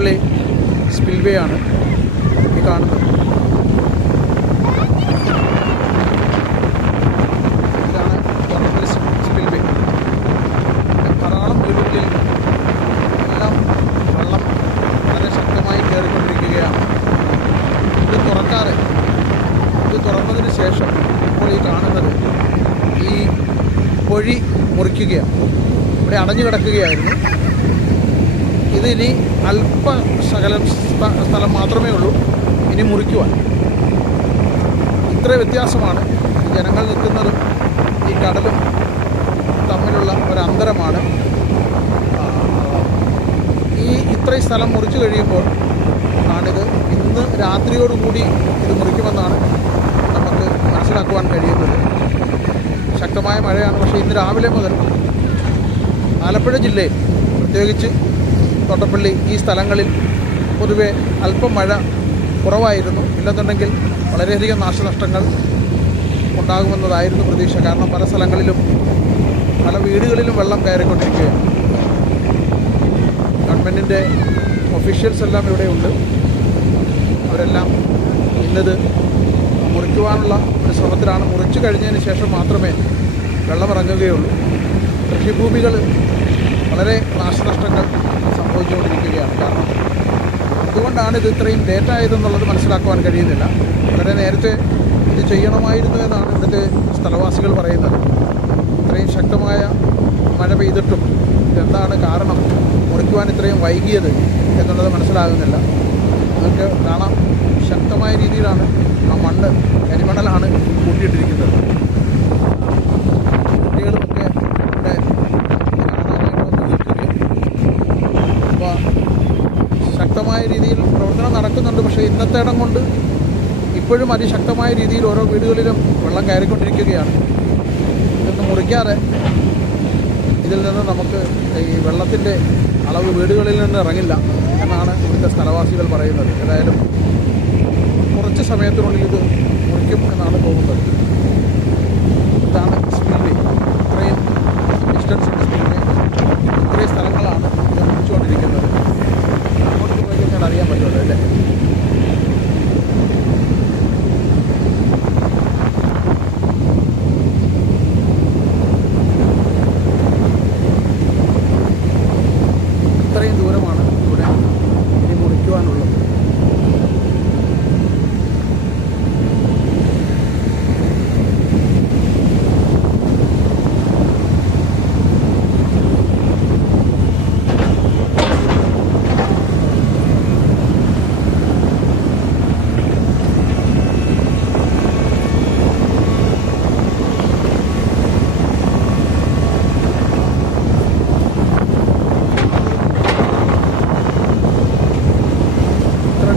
Thottappally spillway ആണ് ഈ കാണുന്നത്. ഇതാണ് തോട്ടപ്പള്ളി സ്പിൽവേ. ധാരാളം വീടുകളിൽ എല്ലാം വെള്ളം വളരെ ശക്തമായി കയറിക്കൊണ്ടിരിക്കുകയാണ്. ഇത് തുറന്നതിന് ശേഷം ഇപ്പോൾ ഈ കാണുന്നത് ഈ പൊഴി മുറിക്കുകയാണ്. ഇവിടെ അടഞ്ഞു കിടക്കുകയായിരുന്നു. ഇതിനി അല്പശകലം സ്ഥലം മാത്രമേ ഉള്ളൂ ഇനി മുറിക്കുവാൻ. ഇത്ര വ്യത്യാസമാണ് ഈ ജനങ്ങൾ നിൽക്കുന്നതും ഈ കടലും തമ്മിലുള്ള ഒരന്തരമാണ്. ഇത്രയും സ്ഥലം മുറിച്ചു കഴിയുമ്പോൾ ആണിത് ഇന്ന് രാത്രിയോടുകൂടി ഇത് മുറിക്കുമെന്നാണ് നമുക്ക് മനസ്സിലാക്കുവാൻ കഴിയുന്നത്. ശക്തമായ മഴയാണ്. പക്ഷേ ഇന്ന് രാവിലെ മുതൽ ആലപ്പുഴ ജില്ലയിൽ പ്രത്യേകിച്ച് തോട്ടപ്പള്ളി ഈ സ്ഥലങ്ങളിൽ പൊതുവെ അല്പം മഴ കുറവായിരുന്നു. ഇല്ലെന്നുണ്ടെങ്കിൽ വളരെയധികം നാശനഷ്ടങ്ങൾ ഉണ്ടാകുമെന്നതായിരുന്നു പ്രതീക്ഷ. കാരണം പല സ്ഥലങ്ങളിലും പല വീടുകളിലും വെള്ളം കയറിക്കൊണ്ടിരിക്കുകയാണ്. ഗവൺമെൻറ്റിൻ്റെ ഒഫീഷ്യൽസ് എല്ലാം ഇവിടെയുണ്ട്. അവരെല്ലാം ഇന്നത് മുറിക്കുവാനുള്ള ഒരു ശ്രമത്തിലാണ്. മുറിച്ചു കഴിഞ്ഞതിന് ശേഷം മാത്രമേ വെള്ളമിറങ്ങുകയുള്ളൂ. കൃഷിഭൂമികൾ വളരെ നാശനഷ്ടങ്ങൾ സംഭവിച്ചുകൊണ്ടിരിക്കുകയാണ്. കാരണം അതുകൊണ്ടാണ് ഇത് ഇത്രയും ലേറ്റ് ആയതെന്നുള്ളത് മനസ്സിലാക്കുവാൻ കഴിയുന്നില്ല. വളരെ നേരത്തെ ഇത് ചെയ്യണമായിരുന്നു എന്നാണ് ഇവിടുത്തെ സ്ഥലവാസികൾ പറയുന്നത്. ഇത്രയും ശക്തമായ മഴ പെയ്തിട്ടും ഇതെന്താണ് കാരണം മുറിക്കുവാൻ ഇത്രയും വൈകിയത് എന്നുള്ളത് മനസ്സിലാകുന്നില്ല. നിങ്ങൾക്ക് കാണാം, ശക്തമായ രീതിയിലാണ് ആ മണ്ണ്, കരിമണലാണ് കൂട്ടിയിട്ടിരിക്കുന്നത്. കുട്ടികളുമൊക്കെ ഇവിടെ കാണാനായിട്ട് വന്ന് നിൽക്കുകയും അപ്പോൾ ശക്തമായ രീതിയിൽ പ്രവർത്തനം നടക്കുന്നുണ്ട്. പക്ഷേ ഇന്നത്തെ ഇടം കൊണ്ട് ഇപ്പോഴും അതിശക്തമായ രീതിയിൽ ഓരോ വീടുകളിലും വെള്ളം കയറിക്കൊണ്ടിരിക്കുകയാണ്. ഇതൊന്നും മുറിക്കാതെ ഇതിൽ നിന്ന് നമുക്ക് ഈ വെള്ളത്തിൻ്റെ അളവ് വീടുകളിൽ നിന്ന് ഇറങ്ങില്ല എന്നാണ് ഇവിടുത്തെ സ്ഥലവാസികൾ പറയുന്നത്. ഏതായാലും കുറച്ച് സമയത്തിനുള്ളിൽ ഇത് മുറിക്കും എന്നാണ് തോന്നുന്നത്. ഇതാണ് സ്പിൽവേ. ഇത്രയും ഡിസ്റ്റൻസ് ഉണ്ട് സ്പിൽവേ. ഇത്രയും സ്ഥലങ്ങളാണ് ഇത് മുറിച്ചുകൊണ്ടിരിക്കുന്നത്. അങ്ങോട്ട് പോയി കഴിഞ്ഞാൽ അറിയാൻ പറ്റുമല്ലോ അല്ലേ. ഇത്രയും ദൂരമാണ് ഇവിടെ ഇനി മുറിക്കുവാനുള്ളത്.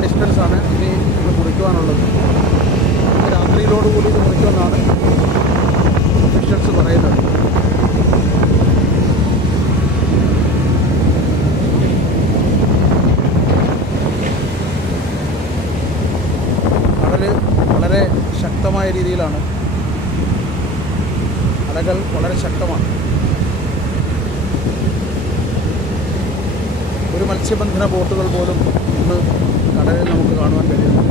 ഡിസ്റ്റൻസാണ് ഇനി ഇത് മുറിക്കുവാനുള്ളത്. രാത്രിയിലോടുകൂടി ഇത് മുറിക്കുമെന്നാണ് ഒഫീഷ്യൽസ് പറയുന്നത്. കടൽ വളരെ ശക്തമായ രീതിയിലാണ്. അലകൾ വളരെ ശക്തമാണ്. ഒരു മത്സ്യബന്ധന ബോട്ടുകൾ പോലും ഇന്ന് കടലിൽ നമുക്ക് കാണുവാൻ കഴിയുന്നു.